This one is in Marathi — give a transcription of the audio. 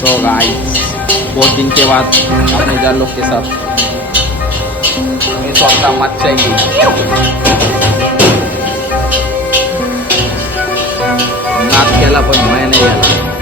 तो गाइस बहुत दिन के बाद अपने जान लोग के साथ इस वक्त मत चाहिए नाक केला पण मैं नहीं आला